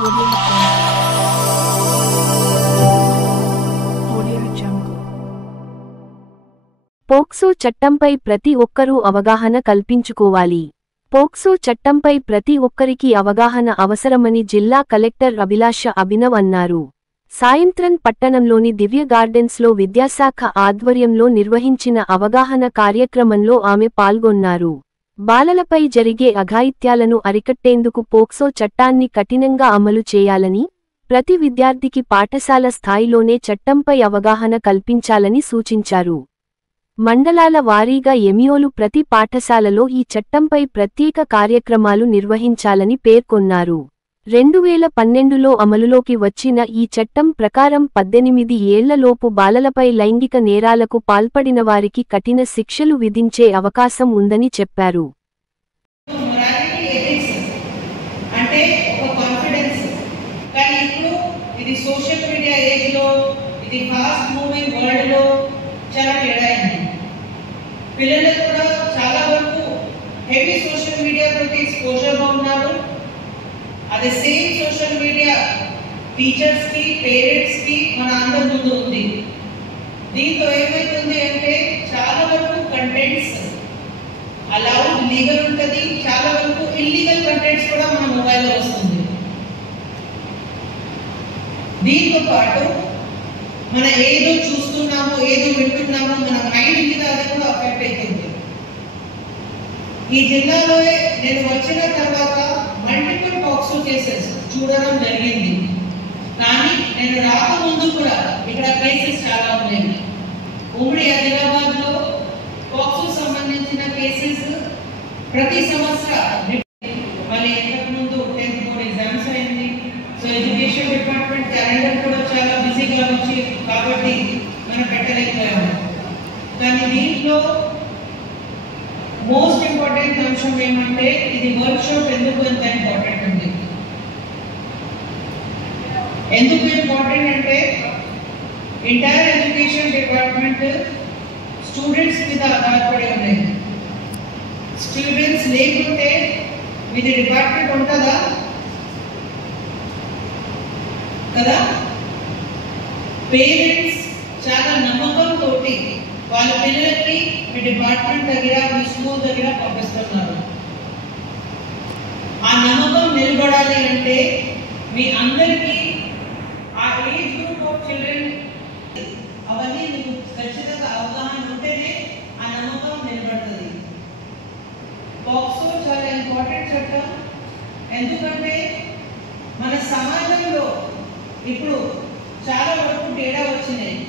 Audio Jungle. POCSO చట్టంపై ప్రతి ఒక్కరూ అవగాహన కల్పించుకోవాలి. పోక్సో చట్టంపై ప్రతి ఒక్కరికి అవగాహన అవసరమని జిల్లా కలెక్టర్ అభిలాష అభినవ్ అన్నారు. సాయంత్రం పట్టణంలోని దివ్య గార్డెన్స్లో విద్యాశాఖ ఆధ్వర్యంలో నిర్వహించిన అవగాహన కార్యక్రమంలో ఆమె పాల్గొన్నారు. బాలలపై జరిగే అఘాయిత్యాలను అరికట్టేందుకు పోక్సో చట్టాన్ని కఠినంగా అమలు చేయాలని, ప్రతి విద్యార్థికి పాఠశాల స్థాయిలోనే చట్టంపై అవగాహన కల్పించాలని సూచించారు. మండలాల వారీగా ఎంఈఓలు ప్రతి పాఠశాలలో ఈ చట్టంపై ప్రత్యేక కార్యక్రమాలు నిర్వహించాలని పేర్కొన్నారు. 2012లో అమలులోకి వచ్చిన ఈ చట్టం ప్రకారం 18 ఏళ్లలోపు బాలలపై లైంగిక నేరాలకు పాల్పడిన వారికి కఠిన శిక్షలు విధించే అవకాశం ఉందని చెప్పారు. అదే సేమ్ సోషల్ మీడియా టీచర్స్ కి పేరెంట్స్ కి మన అందరి ముందు ఉంది. దీంతో ఏమైతుంది అంటే చాలా వరకు కంటెంట్స్ అలౌడ్ లీగల్ ఉంటుంది, చాలా వరకు ఇల్లీగల్ కంటెంట్స్ కూడా మన మొబైల్లో వస్తుంది. దీంతో పాటు మన ఏదో చూస్తున్నామో ఏదో వింటున్నామో మన మైండ్ మీద అది కూడా అఫెక్ట్ అవుతుంది. ఈ జిల్లాలో నేను వచ్చిన తర్వాత మల్టిపుల్ పోక్సో కేసెస్ చూడడం జరిగింది. కానీ నేను రాకముందు కూడా ఇక్కడ కేసెస్ చాలా ఉన్నాయి. ఉమ్మడి ఆదిలాబాద్ లో పోక్సో సంబంధించిన కేసెస్ ప్రతి సంవత్సరం మళ్ళీ ఇంతకు ముందు 10th బోర్డ్ ఎగ్జామ్స్ అయింది. సో ఎడ్యుకేషన్ డిపార్ట్మెంట్ క్యాలెండర్ కూడా చాలా బిజీగా వచ్చి కాబట్టి మనం పెట్టలేకపోయాము. కానీ దీంట్లో మోస్ట్ ఇంపార్టెంట్ అంశం ఏమంటే ఇది వర్క్ షాప్ ఎందుకు ఎంత ఇంపార్టెంట్ ఉంది. ఎందుకు ఇంపార్టెంట్ అంటే ఎంటైర్ ఎడ్యుకేషన్ డిపార్ట్మెంట్ స్టూడెంట్స్ మీద ఆధారపడి ఉన్నాయి. స్టూడెంట్స్ లేకుంటే మీది డిపార్ట్మెంట్ ఉంటుందా కదా. పేరెంట్స్ చాలా నమ్మకంతో వాళ్ళ పిల్లలకి మీ డిపార్ట్మెంట్ దగ్గర మీ స్కూల్ దగ్గర పంపిస్తున్నారు. ఆ నమ్మకం నిలబడాలి అంటే మీ అందరికీ ఆ ఏజ్ గ్రూప్ ఆఫ్ చిల్డ్రన్ అవన్నీ మీకు ఖచ్చితంగా అవగాహన ఉంటేనే ఆ నమ్మకం నిలబడుతుంది. పోక్సో చాలా ఇంపార్టెంట్ చట్టం. ఎందుకంటే మన సమాజంలో ఇప్పుడు చాలా వరకు తేడా వచ్చినాయి.